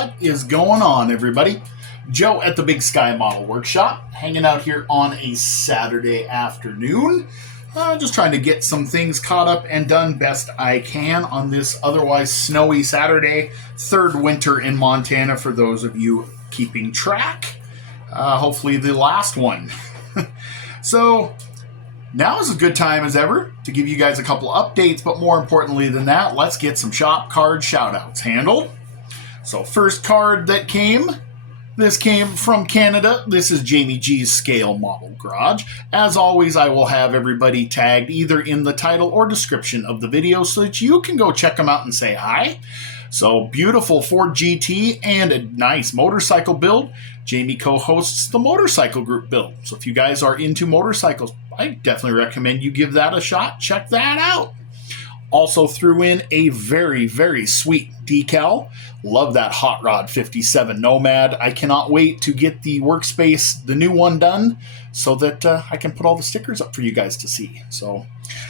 What is going on, everybody? Joe at the Big Sky Model Workshop, hanging out here on a Saturday afternoon. Just trying to get some things caught up and done best I can on this otherwise snowy Saturday. Third winter in Montana for those of you keeping track. Hopefully the last one. So now is a good time as ever to give you guys a couple updates, but more importantly than that, let's get some shop card shoutouts handled. So first card that came, this came from Canada. This is Jamie G's Scale Model Garage. As always, I will have everybody tagged either in the title or description of the video so that you can go check them out and say hi. So beautiful Ford GT and a nice motorcycle build. Jamie co-hosts the motorcycle group build. So if you guys are into motorcycles, I definitely recommend you give that a shot. Check that out. Also threw in a very, very sweet decal. Love that Hot Rod 57 Nomad. I cannot wait to get the workspace, the new one done, so that I can put all the stickers up for you guys to see. So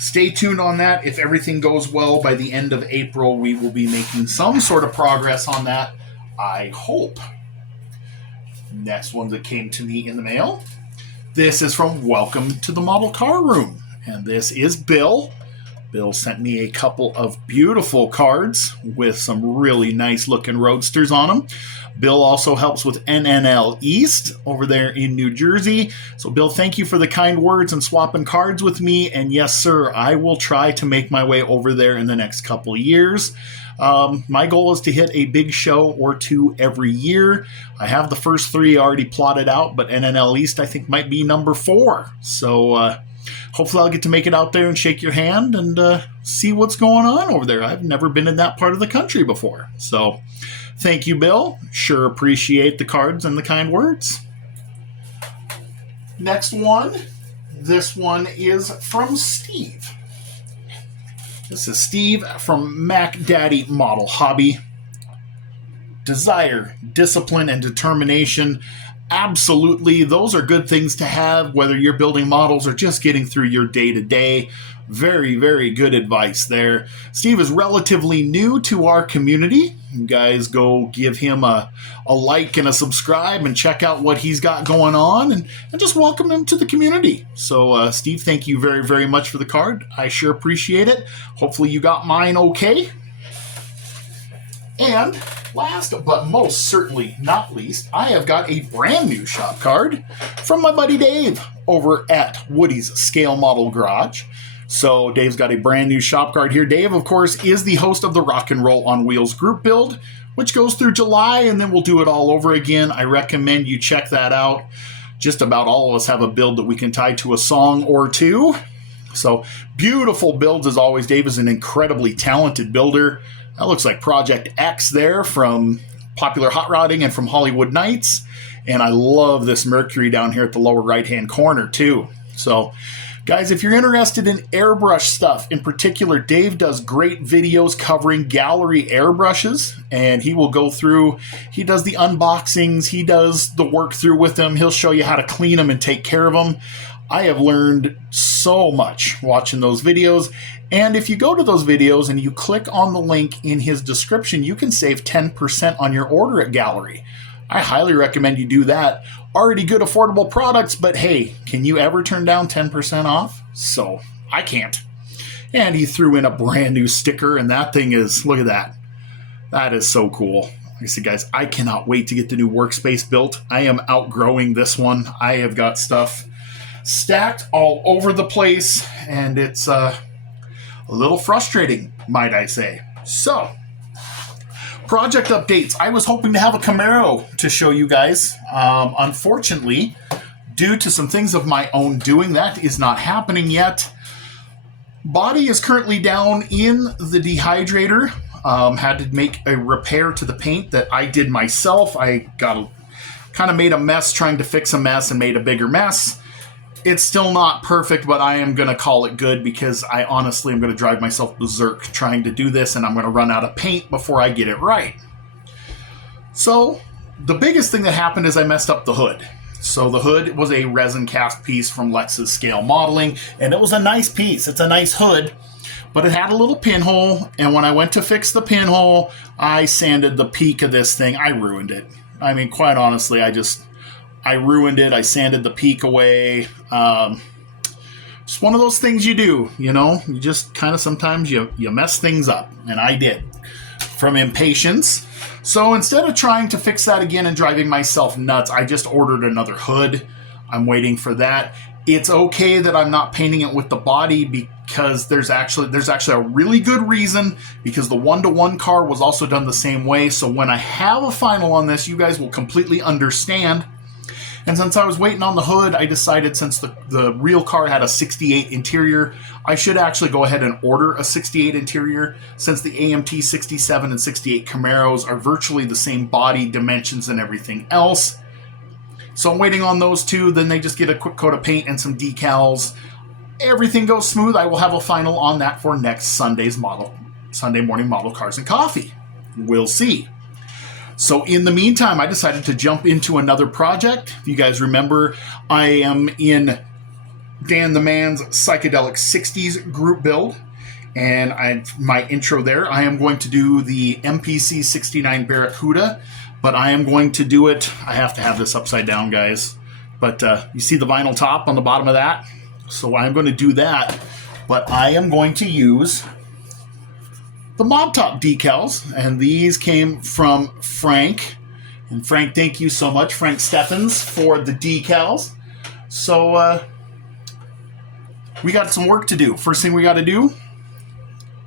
stay tuned on that. If everything goes well, by the end of April, we will be making some sort of progress on that, I hope. Next one that came to me in the mail. This is from Welcome to the Model Car Room. And this is Bill. Bill sent me a couple of beautiful cards with some really nice looking roadsters on them. Bill also helps with NNL East over there in New Jersey. So Bill, thank you for the kind words and swapping cards with me. And yes, sir, I will try to make my way over there in the next couple of years. My goal is to hit a big show or two every year. I have the first three already plotted out, but NNL East I think might be number 4. So hopefully I'll get to make it out there and shake your hand and see what's going on over there. I've never been in that part of the country before. So thank you, Bill. Sure appreciate the cards and the kind words. Next one. This one is from Steve. This is Steve from Mac Daddy Model Hobby. Desire, discipline, and determination. Absolutely, those are good things to have, whether you're building models or just getting through your day-to-day. Very, very good advice there. Steve is relatively new to our community. You guys go give him a like and a subscribe and check out what he's got going on and just welcome him to the community. So, Steve, thank you very, very much for the card. I sure appreciate it. Hopefully you got mine okay. And last but most certainly not least, I have got a brand new shop card from my buddy Dave over at Woody's Scale Model Garage. So Dave's got a brand new shop card here. Dave, of course, is the host of the Rock and Roll on Wheels group build, which goes through July, and then we'll do it all over again. I recommend you check that out. Just about all of us have a build that we can tie to a song or two. So beautiful builds as always. Dave is an incredibly talented builder. That looks like Project X there from Popular Hot Rodding and from Hollywood Nights. And I love this Mercury down here at the lower right-hand corner, too. So, guys, if you're interested in airbrush stuff, in particular, Dave does great videos covering gallery airbrushes. And he will go through, he does the unboxings, he does the work through with them. He'll show you how to clean them and take care of them. I have learned so much watching those videos. And if you go to those videos and you click on the link in his description, you can save 10% on your order at Gallery. I highly recommend you do that. Already good affordable products, but hey, can you ever turn down 10% off? So I can't. And he threw in a brand new sticker, and that thing is, look at that. That is so cool. Like I said, guys, I cannot wait to get the new workspace built. I am outgrowing this one. I have got stuff stacked all over the place, and it's a little frustrating, might I say. So, project updates. I was hoping to have a Camaro to show you guys. Unfortunately, due to some things of my own doing, that is not happening yet. Body is currently down in the dehydrator. Had to make a repair to the paint that I did myself. I kind of made a mess trying to fix a mess and made a bigger mess. It's still not perfect, but I am going to call it good because I honestly am going to drive myself berserk trying to do this, and I'm going to run out of paint before I get it right. So the biggest thing that happened is I messed up the hood. So the hood was a resin cast piece from Lex's Scale Modeling, and it was a nice piece. It's a nice hood, but it had a little pinhole, and when I went to fix the pinhole, I sanded the peak of this thing. I ruined it. I mean, quite honestly, I ruined it. I sanded the peak away. It's one of those things you do, you know. You just kind of sometimes you mess things up, and I did from impatience. So instead of trying to fix that again and driving myself nuts, I just ordered another hood. I'm waiting for that. It's okay that I'm not painting it with the body because there's actually a really good reason, because the 1-to-1 car was also done the same way. So when I have a final on this, you guys will completely understand. And since I was waiting on the hood, I decided, since the real car had a 68 interior, I should actually go ahead and order a 68 interior, since the AMT 67 and 68 Camaros are virtually the same body dimensions and everything else. So I'm waiting on those two. Then they just get a quick coat of paint and some decals. Everything goes smooth. I will have a final on that for next Sunday morning model cars and coffee. We'll see. So in the meantime, I decided to jump into another project. If you guys remember, I am in Dan the Man's Psychedelic 60s group build. And my intro there, I am going to do the MPC 69 Barracuda, but I am going to do it, I have to have this upside down, guys. But you see the vinyl top on the bottom of that? So I'm going to do that, but I am going to use the Mob Top decals, and these came from Frank. And Frank, thank you so much, Frank Steffens, for the decals. So we got some work to do. First thing we got to do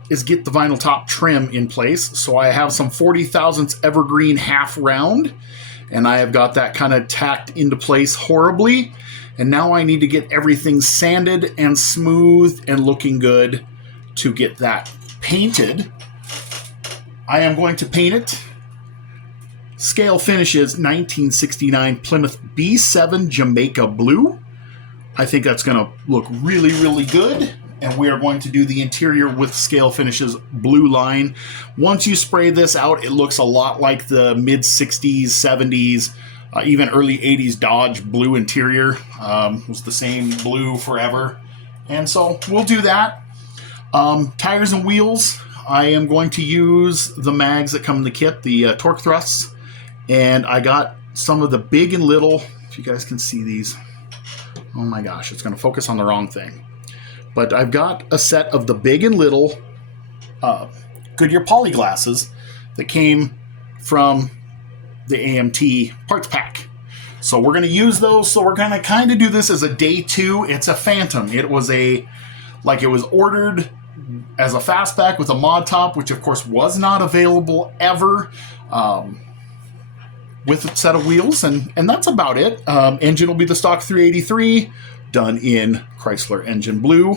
is get the vinyl top trim in place. So I have some 40 thousandths evergreen half round, and I have got that kind of tacked into place horribly. And now I need to get everything sanded and smooth and looking good to get that painted. I am going to paint it Scale Finishes 1969 Plymouth B7 Jamaica Blue. I think that's going to look really, really good. And we are going to do the interior with Scale Finishes blue line. Once you spray this out, it looks a lot like the mid-60s, 70s, even early 80s Dodge blue interior. It was the same blue forever. And so we'll do that. Tires and wheels, I am going to use the mags that come in the kit, the torque thrusts. And I got some of the big and little, if you guys can see these. Oh my gosh, it's going to focus on the wrong thing. But I've got a set of the big and little Goodyear poly glasses that came from the AMT parts pack. So we're going to use those. So we're going to kind of do this as a day two. It's a Phantom. It was ordered as a fastback with a mod top, which of course was not available ever, with a set of wheels, and that's about it. Engine will be the stock 383, done in Chrysler engine blue.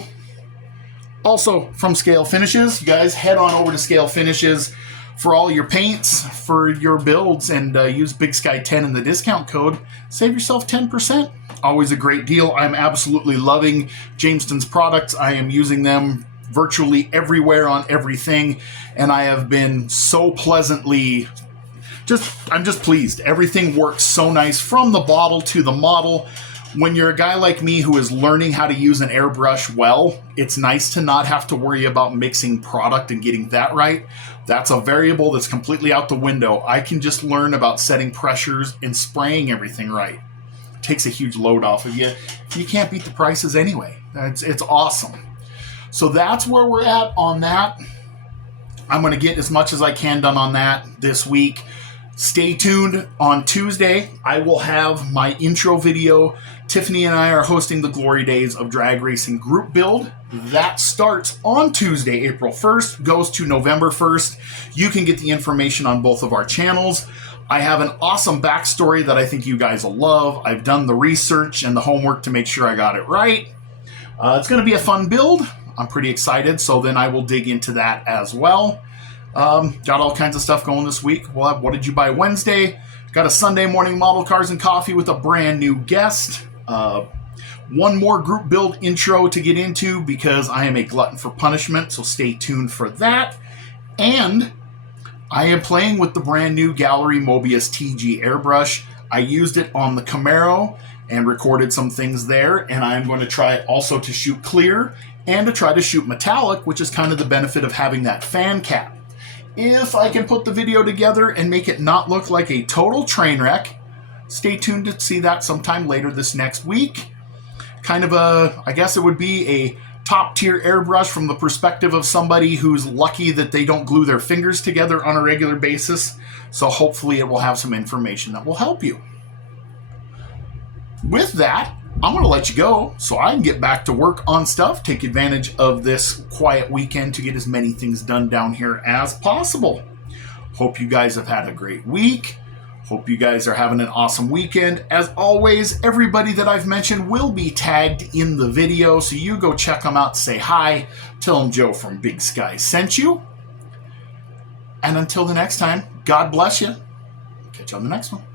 Also from Scale Finishes, you guys head on over to Scale Finishes for all your paints for your builds, and use Big Sky 10 in the discount code. Save yourself 10%. Always a great deal. I'm absolutely loving Jameston's products. I am using them virtually everywhere on everything, and I have been so pleasantly I'm just pleased. Everything works so nice from the bottle to the model. When you're a guy like me who is learning how to use an airbrush well, it's nice to not have to worry about mixing product and getting that right. That's a variable that's completely out the window. I can just learn about setting pressures and spraying everything right. It takes a huge load off of you. You can't beat the prices anyway. It's awesome. So that's where we're at on that. I'm going to get as much as I can done on that this week. Stay tuned. On Tuesday, I will have my intro video. Tiffany and I are hosting the Glory Days of Drag Racing group build. That starts on Tuesday, April 1st, goes to November 1st. You can get the information on both of our channels. I have an awesome backstory that I think you guys will love. I've done the research and the homework to make sure I got it right. It's going to be a fun build. I'm pretty excited, so then I will dig into that as well. Got all kinds of stuff going this week. We'll have What Did You Buy Wednesday. Got a Sunday morning model cars and coffee with a brand new guest. One more group build intro to get into because I am a glutton for punishment, so stay tuned for that. And I am playing with the brand new Gallery Mobius TG airbrush. I used it on the Camaro, and recorded some things there. And I'm going to try also to shoot clear and to try to shoot metallic, which is kind of the benefit of having that fan cap. If I can put the video together and make it not look like a total train wreck, stay tuned to see that sometime later this next week. Kind of I guess it would be a top tier airbrush from the perspective of somebody who's lucky that they don't glue their fingers together on a regular basis. So hopefully it will have some information that will help you. With that, I'm going to let you go so I can get back to work on stuff, take advantage of this quiet weekend to get as many things done down here as possible. Hope you guys have had a great week. Hope you guys are having an awesome weekend. As always, everybody that I've mentioned will be tagged in the video, so you go check them out, say hi, tell them Joe from Big Sky sent you. And until the next time, God bless you. Catch you on the next one.